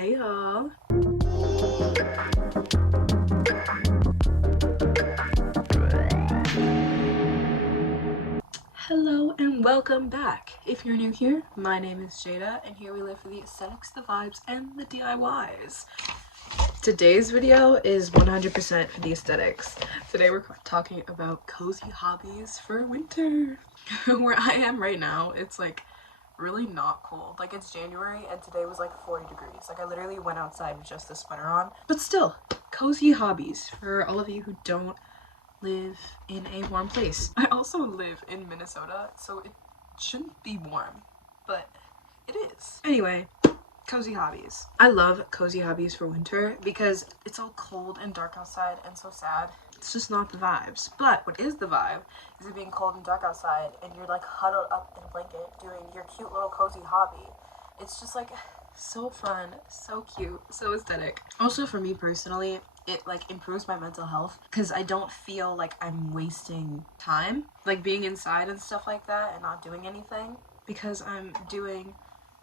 Hey y'all. Hello and welcome back. If you're new here, my name is Jada and here we live for the aesthetics, the vibes, and the DIYs. Today's video is 100% for the aesthetics. Today we're talking about cozy hobbies for winter. Where I am right now, it's like really not cold. Like, it's January and today was like 40 degrees. Like, I literally went outside with just a sweater on. But still, cozy hobbies for all of you who don't live in a warm place. I also live in Minnesota, so it shouldn't be warm, but it is. Anyway, cozy hobbies. I love cozy hobbies for winter because it's all cold and dark outside and so sad. It's just not the vibes. But what is the vibe is it being cold and dark outside and you're like huddled up in a blanket doing your cute little cozy hobby. It's just like so fun, so cute, so aesthetic. Also for me personally, it like improves my mental health because I don't feel like I'm wasting time like being inside and stuff like that and not doing anything because I'm doing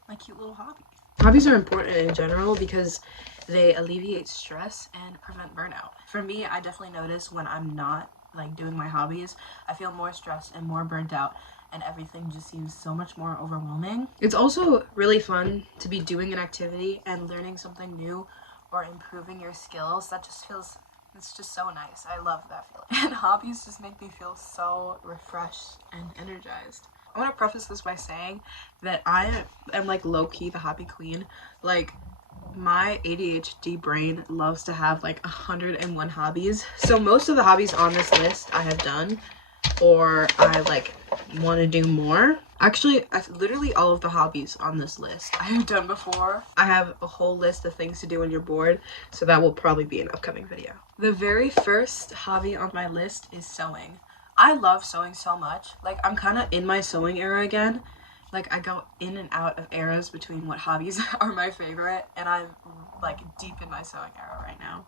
my cute little hobby. Hobbies are important in general because they alleviate stress and prevent burnout. For me, I definitely notice when I'm not like doing my hobbies, I feel more stressed and more burnt out and everything just seems so much more overwhelming. It's also really fun to be doing an activity and learning something new or improving your skills. That just feels, it's just so nice. I love that feeling. And hobbies just make me feel so refreshed and energized. I want to preface this by saying that I am like low-key the hobby queen. Like, my ADHD brain loves to have like 101 hobbies. So most of the hobbies on this list I have done, or I like want to do more. Actually, literally all of the hobbies on this list I have done before. I have a whole list of things to do when you're bored, so that will probably be an upcoming video. The very first hobby on my list is sewing. I love sewing so much. Like, I'm kind of in my sewing era again. Like, I go in and out of eras between what hobbies are my favorite, and I'm like deep in my sewing era right now.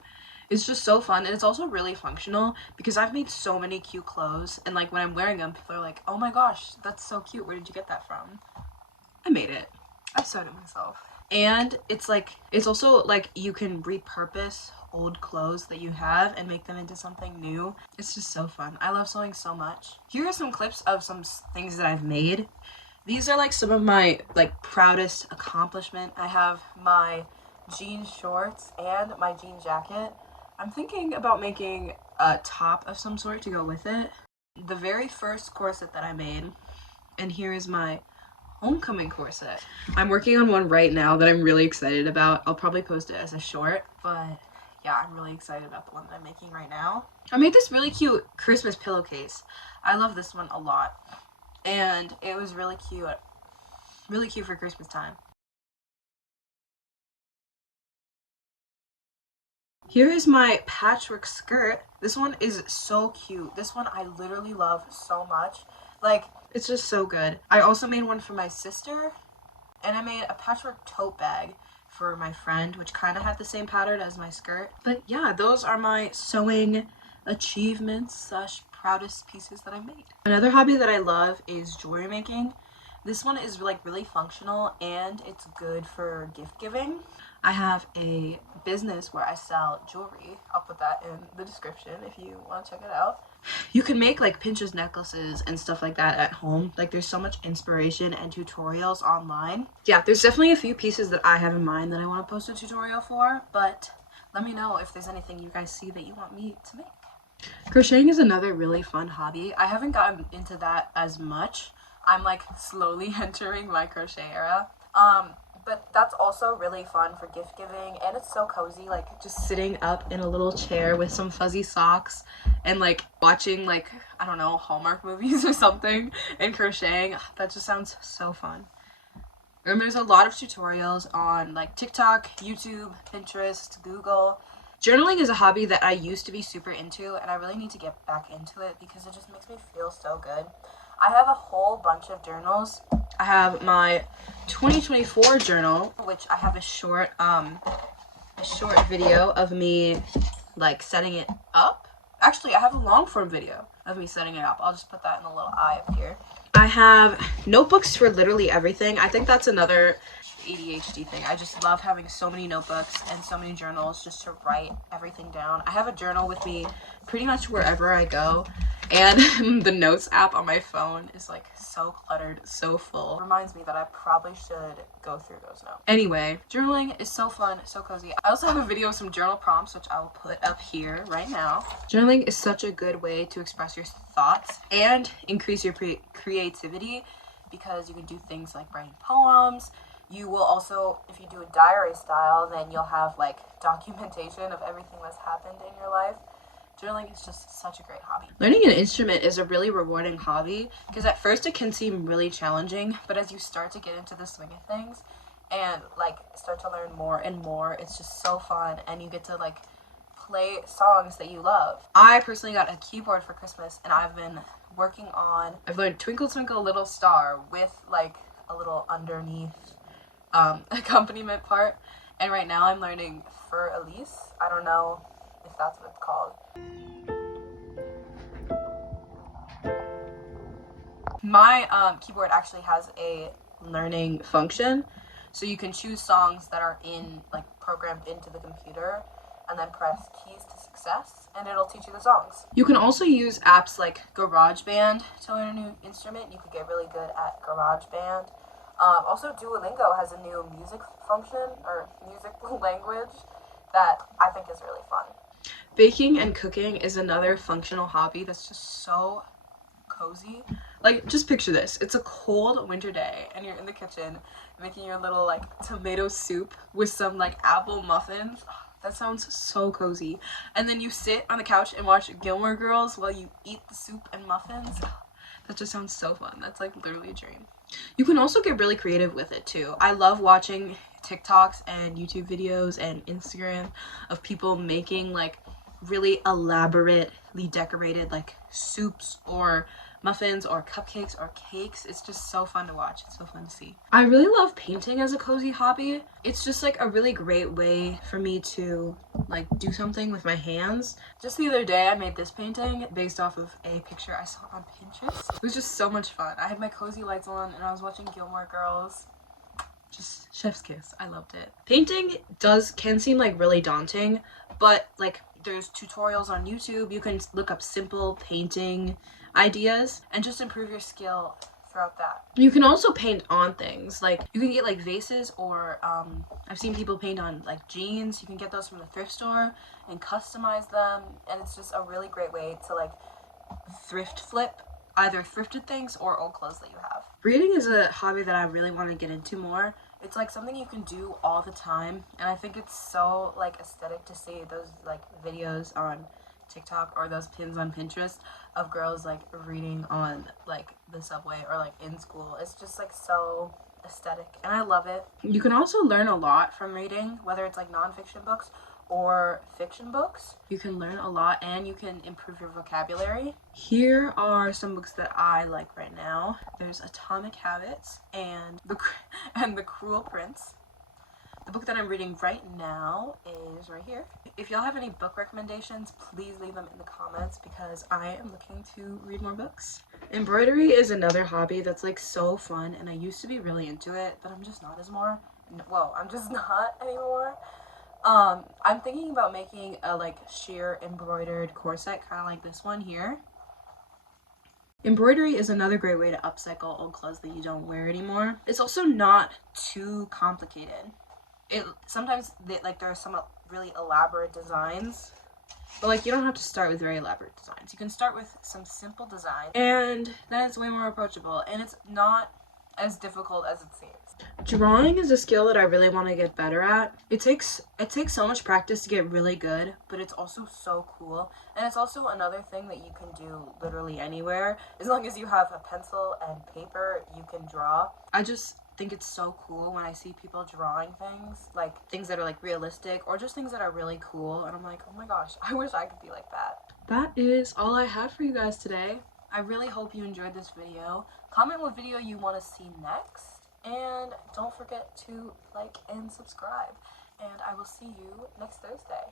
It's just so fun, and it's also really functional because I've made so many cute clothes, and like when I'm wearing them, people are like, oh my gosh, that's so cute, where did you get that from? I made it. I sewed it myself. And it's like, it's also like you can repurpose old clothes that you have and make them into something new. It's just so fun. I love sewing so much. Here are some clips of some things that I've made. These are like some of my like proudest accomplishment. I have my jean shorts and my jean jacket. I'm thinking about making a top of some sort to go with it. The very first corset that I made, and here is my homecoming corset. I'm working on one right now that I'm really excited about. I'll probably post it as a short, but yeah, I'm really excited about the one that I'm making right now. I made this really cute Christmas pillowcase. I love this one a lot, and it was really cute for Christmas time. Here is my patchwork skirt. This one is so cute. This one I literally love so much. Like, it's just so good. I also made one for my sister, and I made a patchwork tote bag for my friend, which kind of had the same pattern as my skirt. But yeah, those are my sewing achievements slash proudest pieces that I made. Another hobby that I love is jewelry making. This one is like really functional and it's good for gift giving. I have a business where I sell jewelry. I'll put that in the description if you want to check it out. You can make like Pinterest necklaces and stuff like that at home. Like, there's so much inspiration and tutorials online. Yeah, there's definitely a few pieces that I have in mind that I want to post a tutorial for, but let me know if there's anything you guys see that you want me to make. Crocheting is another really fun hobby. I haven't gotten into that as much. I'm like slowly entering my crochet era. But that's also really fun for gift giving, and it's so cozy, like just sitting up in a little chair with some fuzzy socks and like watching like, I don't know, Hallmark movies or something and crocheting. That just sounds so fun. And there's a lot of tutorials on like TikTok, YouTube, Pinterest, Google. Journaling is a hobby that I used to be super into, and I really need to get back into it because it just makes me feel so good. I have a whole bunch of journals. I have my 2024 journal, which I have a short video of me like setting it up. Actually, I have a long form video of me setting it up. I'll just put that in the little eye up here. I have notebooks for literally everything. I think that's another ADHD thing. I just love having so many notebooks and so many journals just to write everything down. I have a journal with me pretty much wherever I go, and the notes app on my phone is like so cluttered, so full. It reminds me that I probably should go through those notes. Anyway, journaling is so fun, so cozy. I also have a video of some journal prompts, which I will put up here right now. Journaling is such a good way to express your thoughts and increase your creativity, because you can do things like writing poems. You will also, if you do a diary style, then you'll have like documentation of everything that's happened in your life. Journaling is just such a great hobby. Learning an instrument is a really rewarding hobby, because at first it can seem really challenging, but as you start to get into the swing of things and like start to learn more and more, it's just so fun, and you get to like play songs that you love. I personally got a keyboard for Christmas, and I've learned Twinkle Twinkle Little Star with like a little underneath accompaniment part, and right now I'm learning For Elise. I don't know if that's what it's called. My keyboard actually has a learning function, so you can choose songs that are programmed into the computer, and then press keys to success, and it'll teach you the songs. You can also use apps like GarageBand to learn a new instrument. You could get really good at GarageBand. Also, Duolingo has a new music function, or music language, that I think is really fun. Baking and cooking is another functional hobby that's just so cozy. Like, just picture this. It's a cold winter day, and you're in the kitchen making your little like tomato soup with some like apple muffins. That sounds so cozy. And then you sit on the couch and watch Gilmore Girls while you eat the soup and muffins. That just sounds so fun. That's like literally a dream. You can also get really creative with it too. I love watching TikToks and YouTube videos and Instagram of people making like really elaborately decorated like soups or muffins or cupcakes or cakes. It's just so fun to watch. It's so fun to see. I really love painting as a cozy hobby. It's just like a really great way for me to like do something with my hands. Just the other day I made this painting based off of a picture I saw on Pinterest. It was just so much fun. I had my cozy lights on and I was watching Gilmore Girls. Just chef's kiss. I loved it. Painting can seem like really daunting, but like there's tutorials on YouTube. You can look up simple painting ideas and just improve your skill throughout that. You can also paint on things. Like you can get like vases, or I've seen people paint on like jeans. You can get those from the thrift store and customize them, and it's just a really great way to like thrift flip either thrifted things or old clothes that you have. Reading is a hobby that I really want to get into more. It's like something you can do all the time, and I think it's so like aesthetic to see those like videos on TikTok or those pins on Pinterest of girls like reading on like the subway or like in school. It's just like so aesthetic, and I love it. You can also learn a lot from reading, whether it's like nonfiction books or fiction books. You can learn a lot, and you can improve your vocabulary. Here are some books that I like right now. There's Atomic Habits and The Cruel Prince. The book that I'm reading right now is right here. If y'all have any book recommendations, please leave them in the comments, because I am looking to read more books. Embroidery is another hobby that's like so fun, and I used to be really into it, but I'm just not I'm just not anymore. I'm thinking about making a like sheer embroidered corset, kind of like this one here. Embroidery is another great way to upcycle old clothes that you don't wear anymore. It's also not too complicated. Sometimes there are some really elaborate designs, but like you don't have to start with very elaborate designs. You can start with some simple design, and then it's way more approachable, and it's not as difficult as it seems. Drawing is a skill that I really want to get better at. It takes so much practice to get really good, but it's also so cool. And it's also another thing that you can do literally anywhere. As long as you have a pencil and paper, you can draw. I just think it's so cool when I see people drawing things, like things that are like realistic or just things that are really cool, and I'm like, oh my gosh, I wish I could be like that. That is all I have for you guys today. I really hope you enjoyed this video. Comment what video you want to see next, and don't forget to like and subscribe, and I will see you next Thursday.